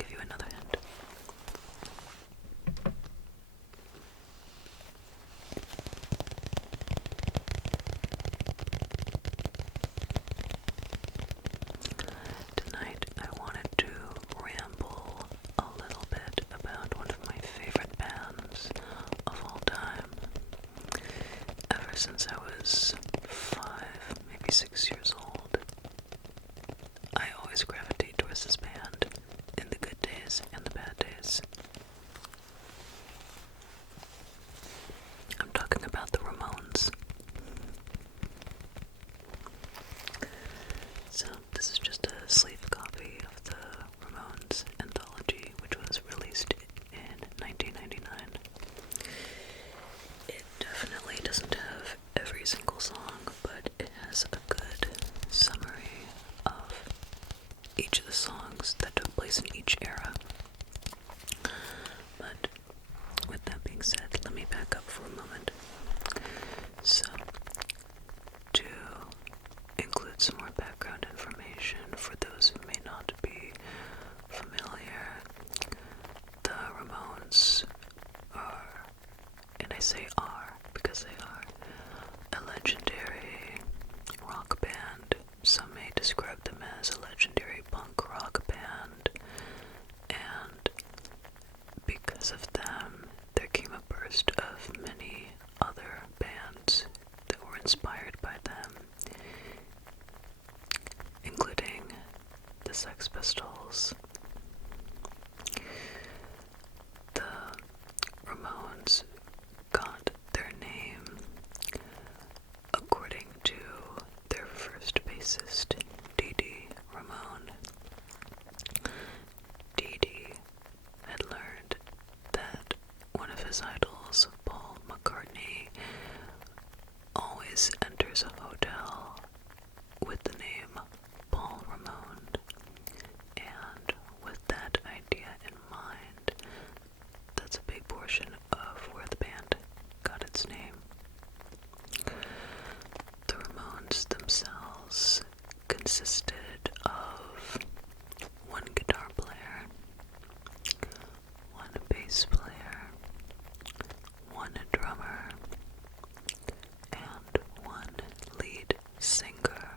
give you another hint. Tonight I wanted to ramble a little bit about one of my favorite bands of all time. Ever since I was 5, maybe 6 years old, I always gravitate towards this band in the good days and the bad days. I'm talking about the Ramones. So this is just a sleeve copy of the Ramones anthology, which was released in 1999. It definitely doesn't have every single song, but it has a good summary of each of the songs that took place in each era. But with that being said, let me back up for a moment. So, to include some more background information for those who may not be familiar, the Ramones are, and I say are because they are, a legendary rock band. Some may describe them as a legendary punk rock band, and because of them, there came a burst of many other bands that were inspired by them, including the Sex Pistols. The Ramones got their name according to their first bassist, Dee Dee Ramone. Dee Dee had learned that one of his idols, Paul McCartney, always enters a hotel with the name Paul Ramone, and with that idea in mind, that's a big portion of where the band got its name. The Ramones themselves consisted of one guitar player, one bass player, one drummer, and one lead singer.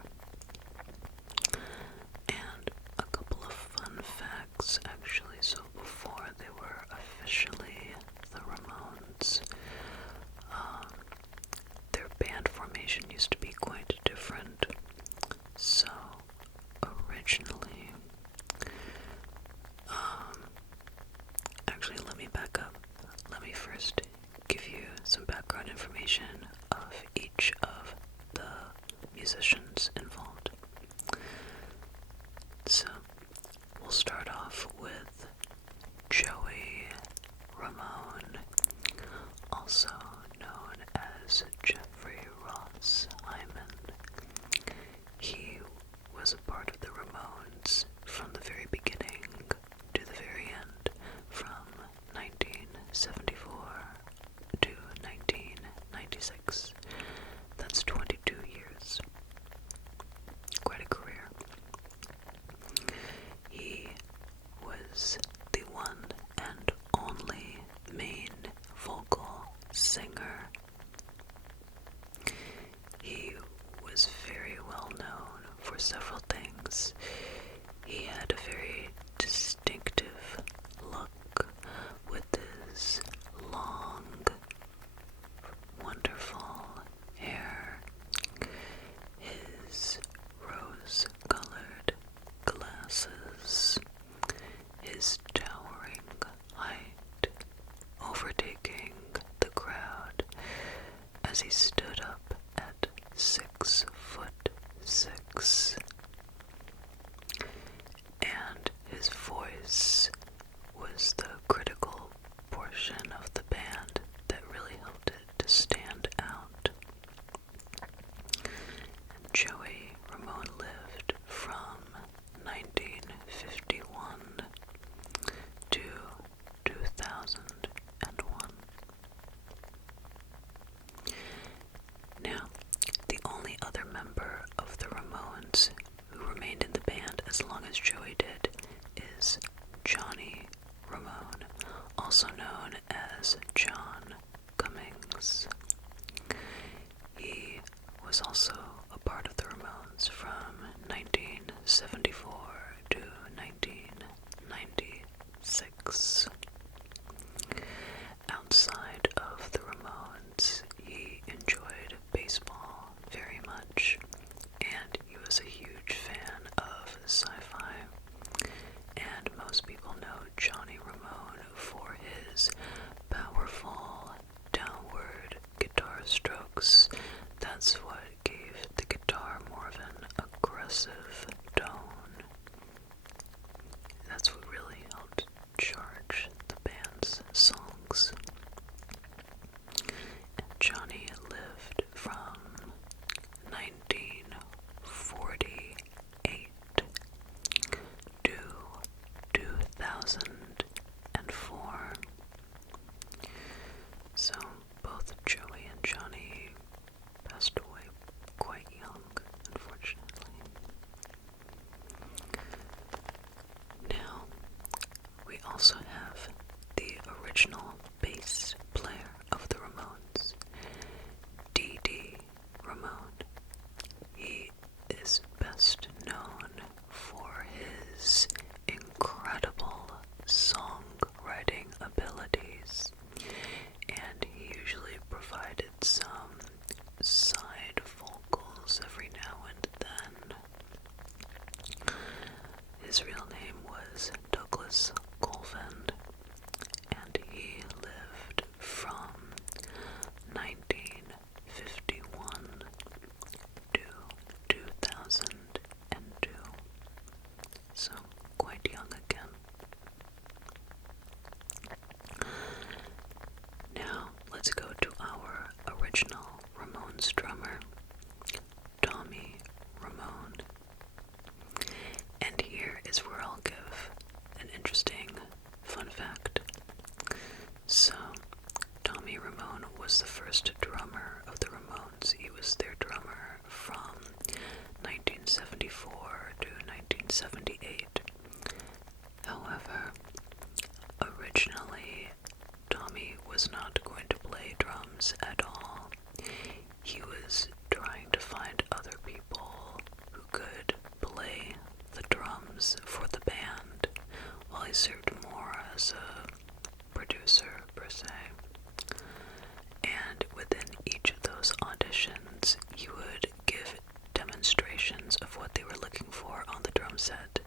And a couple of fun facts, actually. So before they were officially the Ramones, their band formation used to be quite different. So originally, actually, let me back up. Let me first give you some background information of each of the musicians involved. So, we'll start off with Joey Ramone, also known as Jeffrey Ross Hyman. He was a part of the Ramones from the very beginning to the very end, from 1974 to 1996. That's 22 years. Quite a career. He was the one and only main vocal singer. He was very well known for several things. He had a very distinctive look with his long, wonderful hair, his rose-colored glasses, his towering height, overtaking the crowd as he stood up at 6'6", and his voice was the critical portion of the band that really helped it to stand out. And Joey Ramone lived from 1951 to 2001. also known as John Cummings. He was also a part of the Ramones from 1974 to 1996. Outside of the Ramones, he enjoyed baseball very much, and he was a huge fan of sci-fi. And most people know Johnny Ramone for his powerful downward guitar strokes. That's what gave the guitar more of an aggressive tone. That's what really helped charge the band's songs. And Johnny lived from 1948 to 2004. So both Joey and Johnny passed away quite young, unfortunately. Now, we also have the original bass player of the Ramones, D.D. Ramone. He is best known for his incredible songwriting abilities, and he usually provided some side vocals every now and then. His real name was Douglas Colvin, and he lived from 1951 to 2002, so quite young again. Now, let's go to our original Ramones drummer, Tommy Ramone. And here is where I'll give an interesting fun fact. So, Tommy Ramone was the first drummer of the Ramones. He was their drummer from 1974 to 1978. However, originally, Tommy was not going to play drums at all. He was trying to find other people who could play the drums for the band, while he served more as a producer, per se. And within each of those auditions, he would give demonstrations of what they were looking for on the drum set,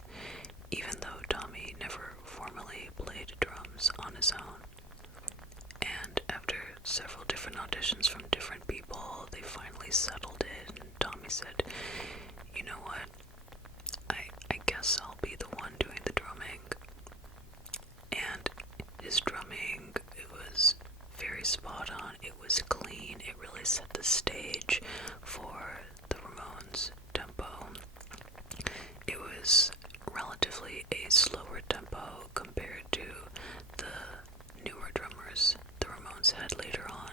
even though Tommy never formally played drums on his own. And after several different auditions from different people, they finally settled it, and Tommy said, you know what, I guess I'll be the one doing the drumming. And his drumming, it was very spot on, it was clean, it really set the stage for the Ramones tempo. It was relatively a slower tempo compared to the newer drummers the Ramones had later on,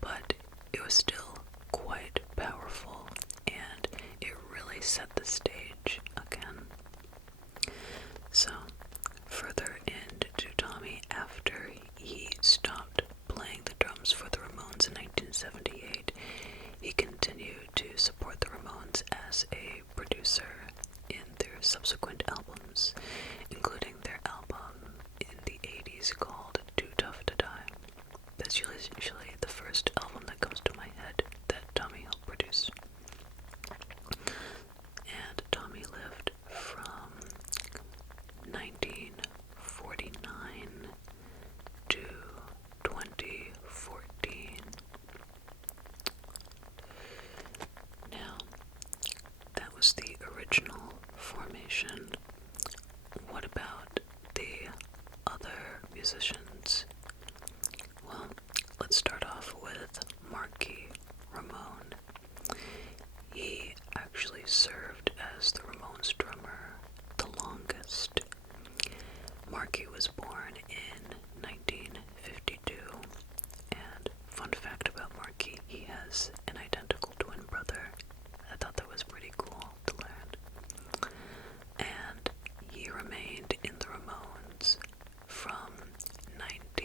but it was still quite powerful, and it really set the stage again. So, further into Tommy, after he stopped playing the drums for the Ramones in 1978, he continued to support the Ramones as a producer in their subsequent albums, including their album in the 80s called Too Tough to Die. That's usually the first album that comes to my head that Tommy helped produce. And Tommy lived from 1949 to 2014. Now, that was the original formation. What about the other musicians? Well, let's start off with Marky Ramone. He actually served as the Ramones drummer the longest. Marky was born in 1952, and fun fact about Marky, he has an identical twin brother. I thought that was pretty cool to learn. And he remained in the Ramones from 19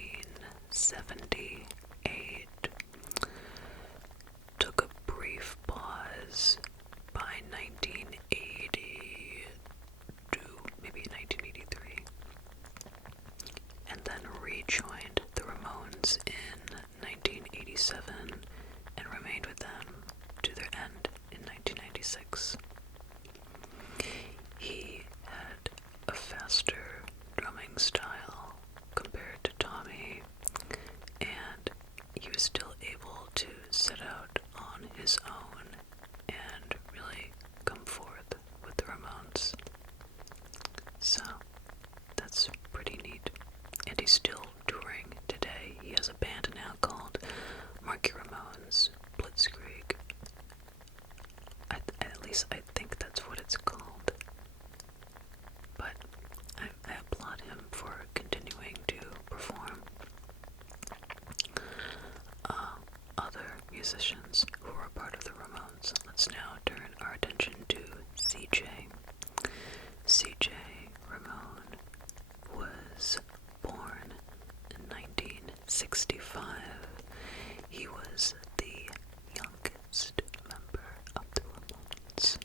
actually still touring today. He has a band now called Marky Ramones Blitzkrieg. At least I think that's what it's called. But I applaud him for continuing to perform. Other musicians who were part of the Ramones. Let's now turn our attention to CJ. CJ Ramone was born in 1965. He was the youngest member of the Ramones,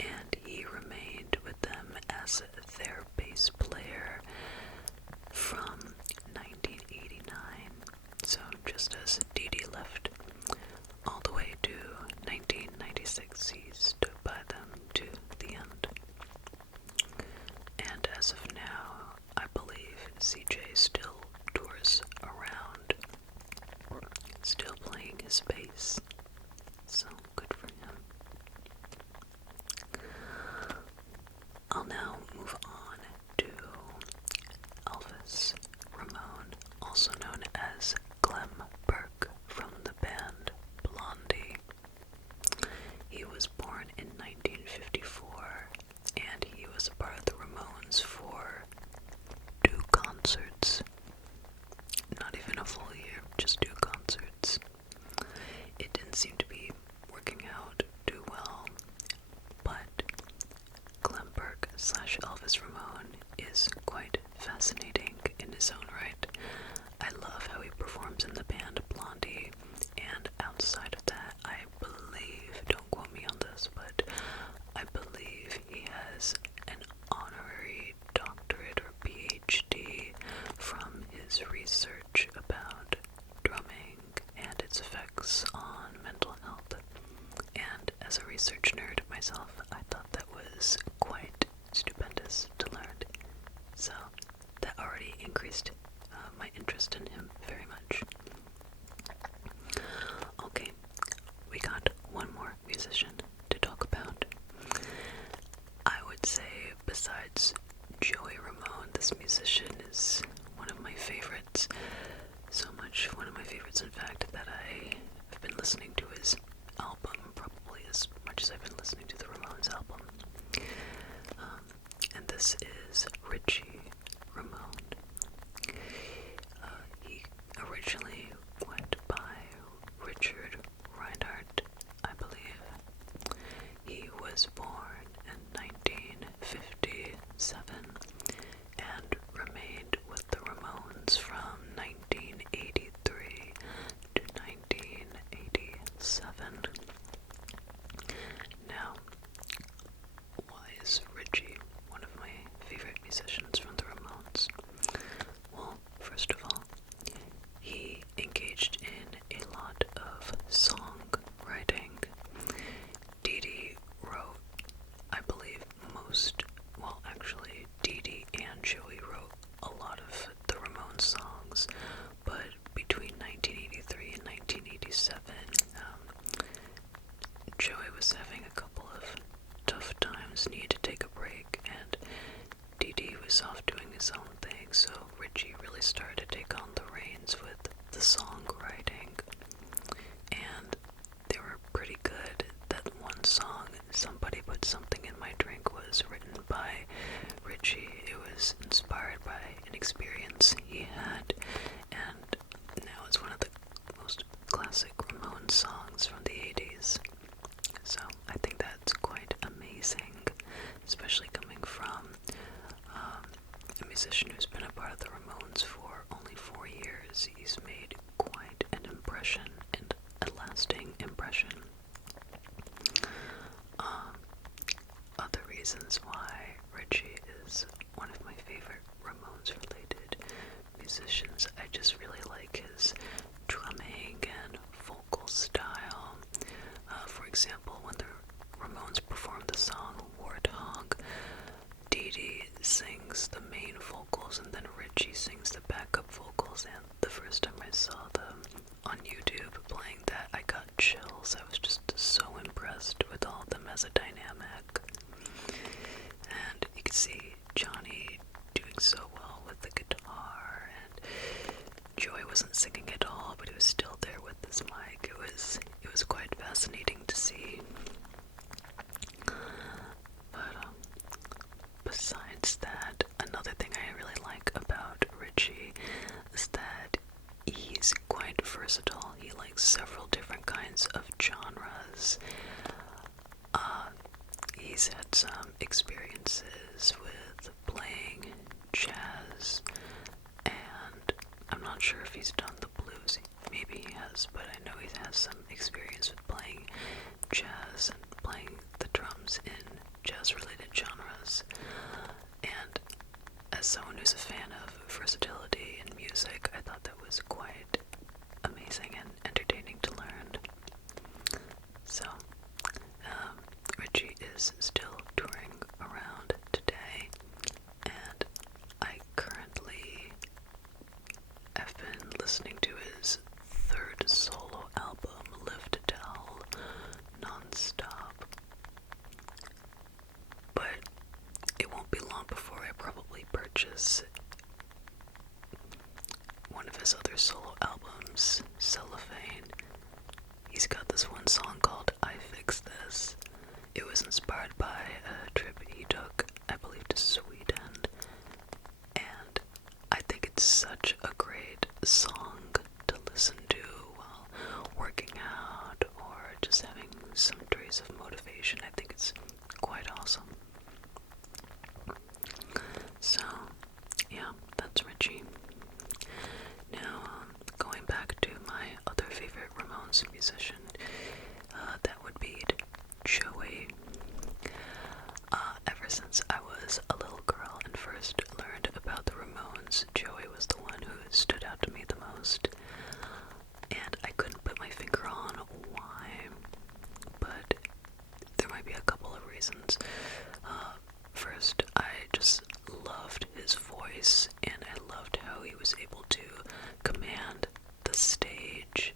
and he remained with them as their bass player from 1989. So just as Dee Dee left all the way to 1996, he stood by them to the end. And as of now, I believe CJ still tours around, still playing his bass. So good for him. I'll now move on to Elvis Ramone, also known as Clem Burke from the band Blondie. He was born in 1954, and he was a part of the Ramones for 2 concerts. Not even a full year, just 2 concerts. It didn't seem to be working out too well, but Clem Burke / Elvis Ramone is quite fascinating in his own right. I love how he performs in the band Blondie, and outside of that, I believe, don't quote me on this, but I believe he has an honorary doctorate or PhD from his research about drumming and its effects on mental health. And as a research nerd myself, I thought that was quite stupendous to learn. So that already increased my interest in him very much. Okay, we got one more musician to talk about. I would say besides Joey Ramone, this musician is one of my favorites. So much one of my favorites, in fact, that I have been listening to his album probably as much as I've been listening to the Ramones album. And this is Richie Ramone. He originally went by Richard Reinhardt, I believe. He was born in 1957 and remained with the Ramones from 1983 to 1987. Now, why is Richie one of my favorite musicians from the Ramones? Well, first of all, he engaged in a lot of songwriting. Dee Dee wrote, I believe, Dee Dee and Joey wrote a lot of the Ramones songs, but between 1983 and 1987, Joey was having a couple of tough times, needed to take a break, and Dee Dee was off doing his own thing, so Richie really started to take on the reins with the songwriting, and they were pretty good. That one song, Somebody Put Something in My Drink, was written by Richie. It was inspired by an experience he had, and now it's one of the most classic Ramones songs from the 80s. So I think that's quite amazing, especially coming from a musician who's been a part of the Ramones for only 4 years. He's made quite an impression, and a lasting impression. Other reasons why Richie is one of my favorite Ramones-related musicians, I just really like his drumming and vocal style. For example, when the Ramones performed the song Warthog, Dee Dee sings the main vocals and then Richie sings the backup vocals, and the first time I saw them on YouTube playing that, I got chills. I was just so impressed with all of them as a dynamic. And you can see Johnny doing so well with the guitar. wasn't singing at all, but he was still there with this mic. It was quite fascinating to see. But besides that, another thing I really like about Richie is that he's quite versatile. He likes several different kinds of genres. He's had some experiences with playing jazz, and I'm not sure if he's done the blues. Maybe he has, but I know he has some experience with playing jazz and playing the drums in jazz-related genres. And as someone who's a fan of versatility in music, I thought that was quite amazing and entertaining to learn. So, Richie is still touring around today, and I currently have been listening to his third solo album, Live to Tell, non-stop. But it won't be long before I probably purchase one of his other solo albums, Cellophane. He's got this one song called I Fix This. It was inspired by a trip he took, I believe, to Sweden. And I think it's such a great song to listen to while working out or just having some trace of motivation. I think it's quite awesome. So, yeah, that's Richie. Now, going back to my other favorite Ramones musician, that would be Joey. Ever since I was a little girl and first learned about the Ramones, Joey was the one who stood out to me the most. And I couldn't put my finger on why, but there might be a couple of reasons. First, I just loved his voice, and I loved how he was able to command the stage,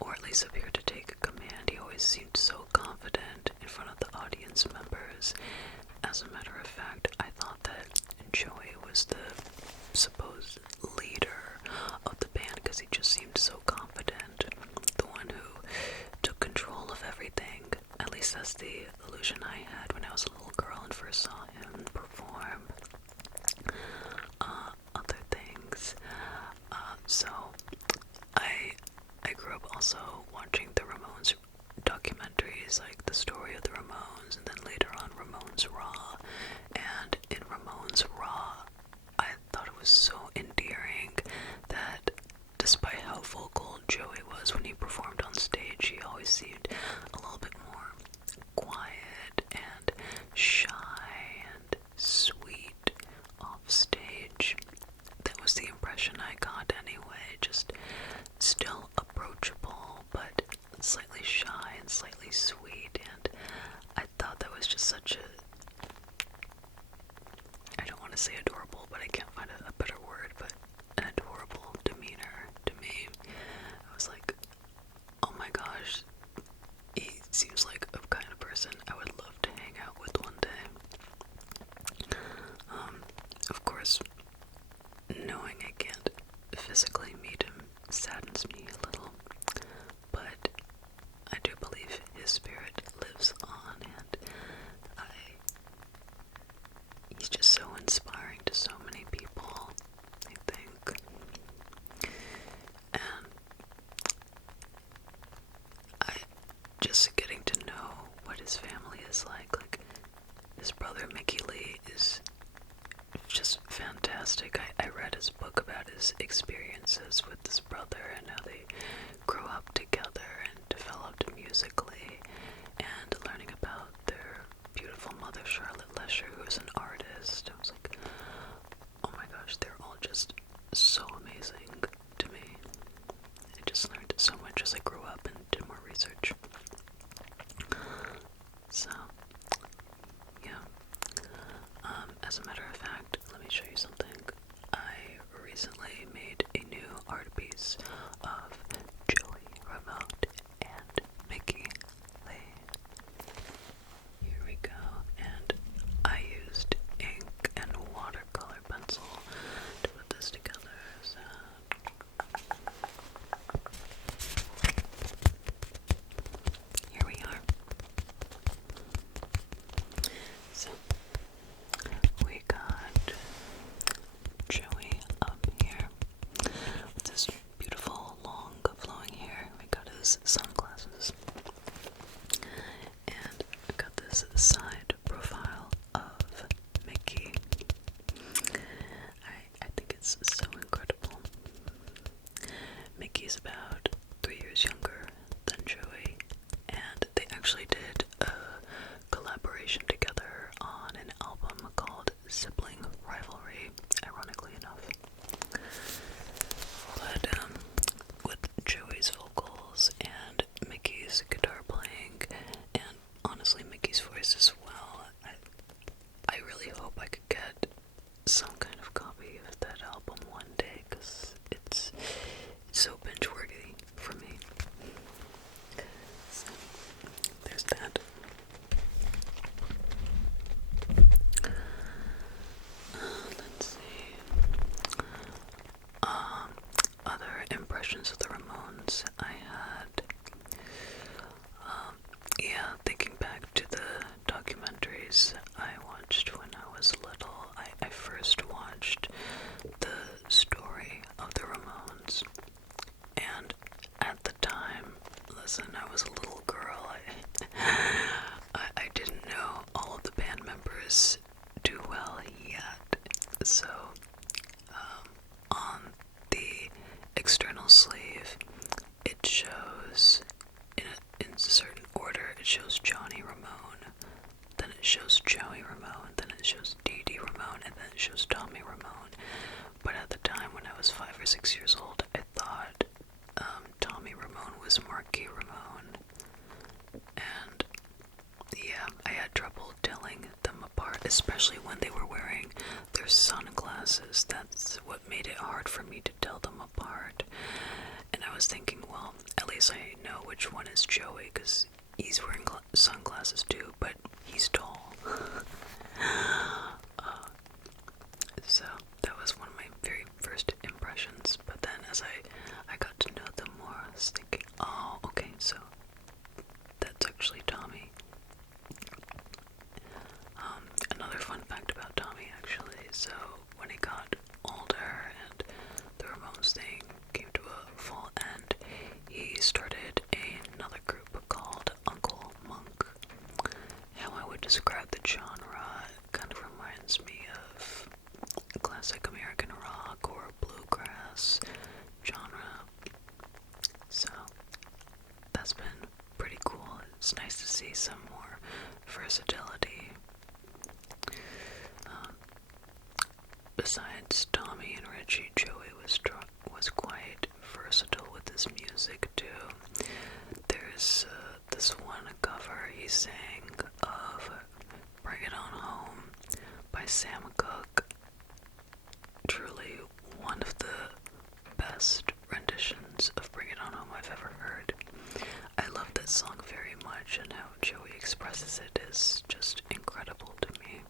or at least appear to take command. He always seemed so confident in front of the audience members. As a matter of fact, I thought that Joey was the supposed leader of the band because he just seemed so confident, the one who took control of everything. At least that's the illusion I had when I was a little girl and first saw him perform. Other things. So I grew up also watching the Ramones documentaries, like The Story of the Ramones, and then later on Ramones Raw. And in Ramones Raw, I thought it was so endearing that despite how vocal Joey was when he performed on stage, he always seemed a little bit more quiet and shy and sweet off stage. That was the impression I got anyway, just still approachable, but slightly shy and slightly sweet, and I thought that was just such a, I don't want to say adorable, but I can't find a better word, but an adorable demeanor to me. I was like, oh my gosh, he seems like a kind of person I would love to hang out with one day. Of course, knowing I can't physically meet him saddens me a little, but I do believe his spirit lives on, and he's just so inspiring to so many people, I think. And just getting to know what his family is like his brother Mickey Lee is just fantastic. I read his book about his experiences with his brother and how they grew up together and developed musically, and learning about their beautiful mother, Charlotte Lesher, who is an artist. I was like, oh my gosh, they're all just so amazing to me. I just learned so much as I grew up and did more research. So, yeah. As a matter of fact, let me show you something. I recently made a new art piece of Joey Remote and Mickey Lee. Here we go, and I used ink and watercolor pencil to put this together. So impressions of the Ramones I had. Thinking back to the documentaries I watched when I was little, I first watched the story of the Ramones, and at the time, listen, I was a little girl, I didn't know all of the band members too well yet, so on the external sleeve, it shows in a certain order. It shows Johnny Ramone, then it shows Joey Ramone, then it shows Dee Dee Ramone, and then it shows Tommy Ramone. But at the time when I was 5 or 6 years old, I thought Tommy Ramone was Marky Ramone, and I had trouble telling them apart, especially when they were wearing their sunglasses. That's what made it hard for me to tell them apart. And I was thinking, well, at least I know which one is Joey, because he's wearing sunglasses too, but he's tall. So that was one of my very first impressions. But then as I got to know them more, I was thinking, oh, okay, so that's actually Tommy. Another fun fact about Tommy, actually, so when he got older and the Ramones thing came to a full end, he started another group called Uncle Monk. How I would describe the genre kind of reminds me of classic American rock or bluegrass genre. So that's been pretty cool. It's nice to see some more versatility. Besides Tommy and Richie, Joey was quite versatile with his music too. There's this one cover he sang of Bring It On Home by Sam Cooke. Truly one of the best renditions of Bring It On Home I've ever heard. I love that song very much, and how Joey expresses it is just incredible to me.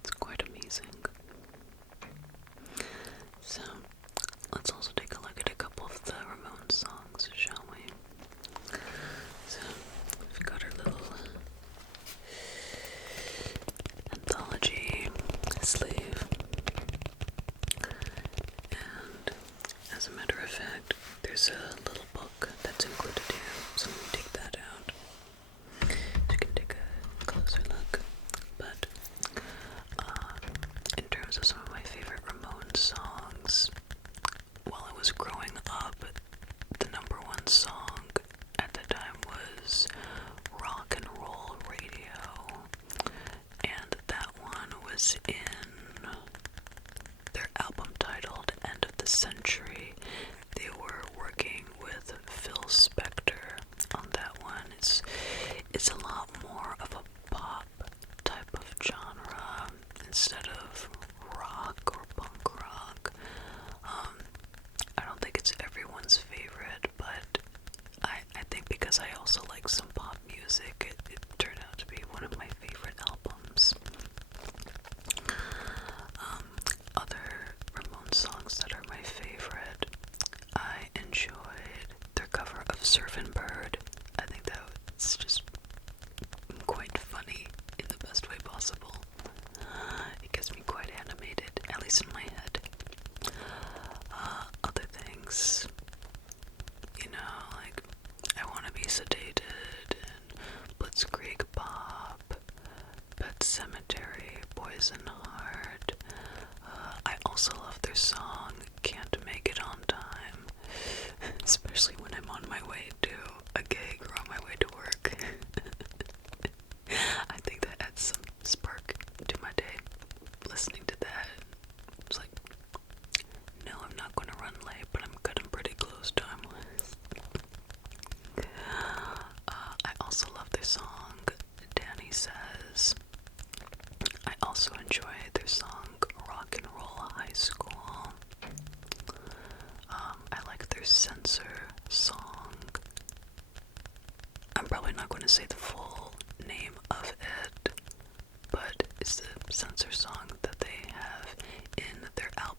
It's quite amazing. So, let's also take a look at a couple of the Ramones songs, shall we? So, we've got our little anthology sleeve. And, as a matter of fact, there's a little book that's included here, so let me take that out. So you can take a closer look. But in terms of some of my favorite Ramones songs, while I was growing up, the number one song at the time was Rock and Roll Radio, and that one was in their album titled End of the Century. They were working with Phil Spector on that one. It's a lot more of a pop type of genre instead of rock or punk rock. I don't think it's everyone's favorite, but I think because I also like some pop music, it turned out to be one of my favorite albums. Other Ramones songs that are my favorite, I enjoyed their cover of Surfin' Bird. I think that it's just quite funny in the best way possible. It gets me quite animated, at least in my head. Other things, like I Wanna Be Sedated and Blitzkrieg Bop, Pet Sematary, Poison Heart. I also love their song Can't Make It On Time, especially when I'm on my way to a gig or on my way to work. I think that adds some spark to my day, listening to that. It's like, no, I'm not going to run late, but I'm cutting pretty close time-wise. I also love their song Danny Says. I also enjoy their song Rock and Roll High School. I like their Censor song. I'm probably not going to say the full name of it, but it's the Censor song that they have in their album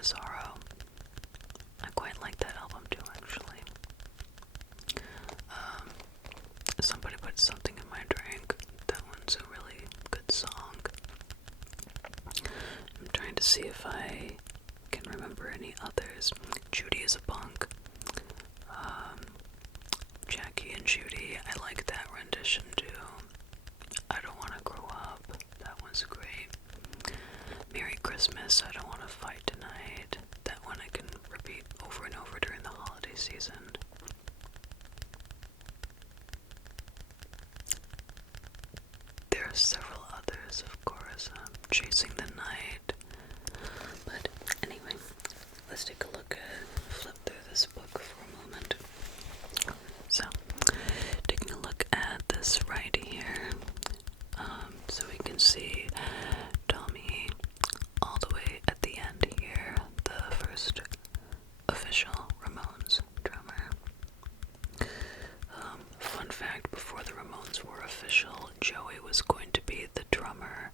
Bizarro. I quite like that album too, actually. Somebody Put Something in My Drink. That one's a really good song. I'm trying to see if I can remember any others. Judy is a Punk. Jackie and Judy, I like that rendition too. I Don't Want to Grow Up, that one's great. Merry Christmas, I Don't Want to Fight Tonight. That one I can repeat over and over during the holiday season. There are several others, of course. Chasing the Night. But anyway, let's take a look flip through this book for a moment. So, taking a look at this right here, so we can see Tommy all the way at the end here, the first official Ramones drummer. Fun fact, before the Ramones were official, Joey was going to be the drummer,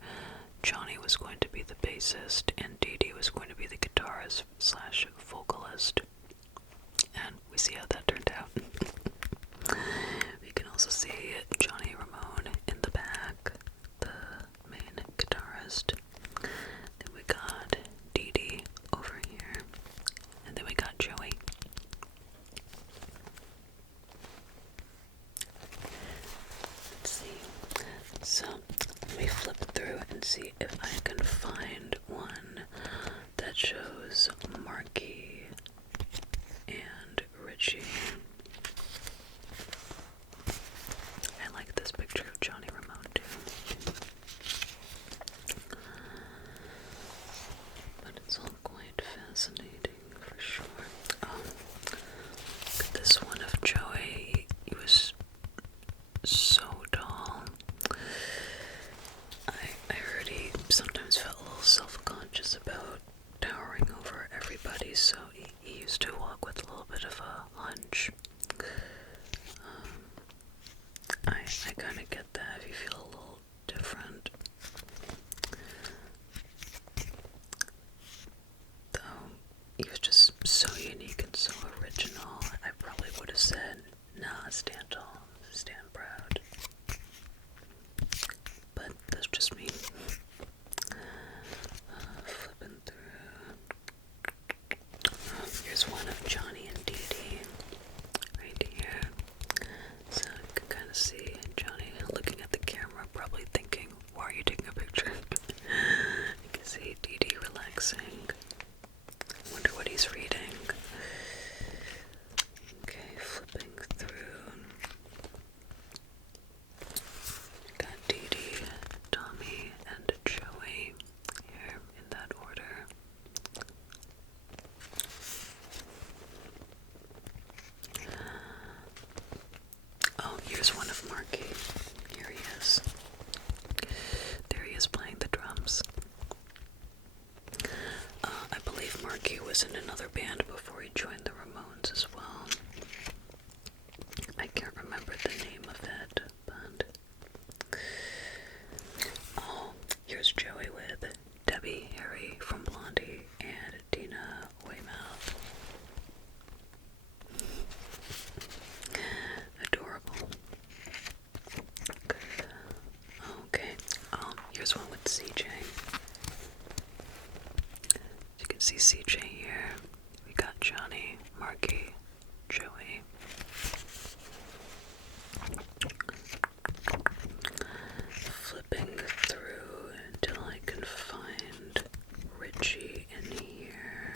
Johnny was going to be the bassist, and Dee Dee was going to be the guitarist slash vocalist. And we see how that turned out. We can also see Johnny Ramone in the back, the main guitarist. Then we got Dee Dee over here, and then we got Joey. Let's see. So let me flip through and see if I can find one that shows Marky and Richie. I like this picture of Johnny Ramone too. But it's all quite fascinating for sure. Look at this one of Joey. He was so tall. I heard he sometimes felt a little self-conscious about towering over everybody, so he used to walk with a little bit of a hunch. I kind of get that if you feel a little different. Though, he was just so unique and so original, I probably would have said, nah, stand tall, stand proud. But that's just me. Flipping through. Here's one of Johnny and Dee Dee right here. So you can kind of see Johnny looking at the camera, probably thinking, why are you taking a picture? You can see Dee Dee relaxing. Wonder what he's reading. Okay, flipping through. Got Dee Dee, Tommy, and Joey here in that order. Oh, here's one of Marky. Here he is. There he is playing the drums. I believe Marky was in another band before he joined the Ramones as well. I can't remember the name of it, but... Oh, here's Joey with Debbie Harry from Blondie and Dina Weymouth. Adorable. Okay, here's one with CJ. You can see CJ here. We got Johnny, Marky, Joey. Flipping through until I can find Richie in here.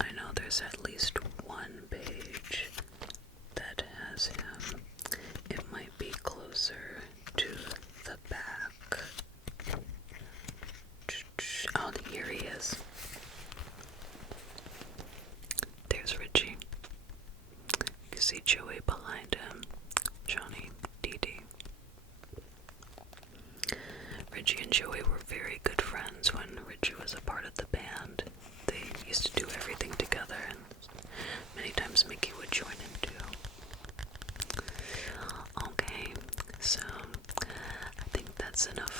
I know there's at least one page that has him. It might be closer to the back. Oh, here he is. There's Richie. You can see Joey behind him. Johnny, Dee Dee. Richie and Joey were very good friends when Richie was a part of the band. They used to do everything together, and many times Mickey would join in too. Okay, so I think that's enough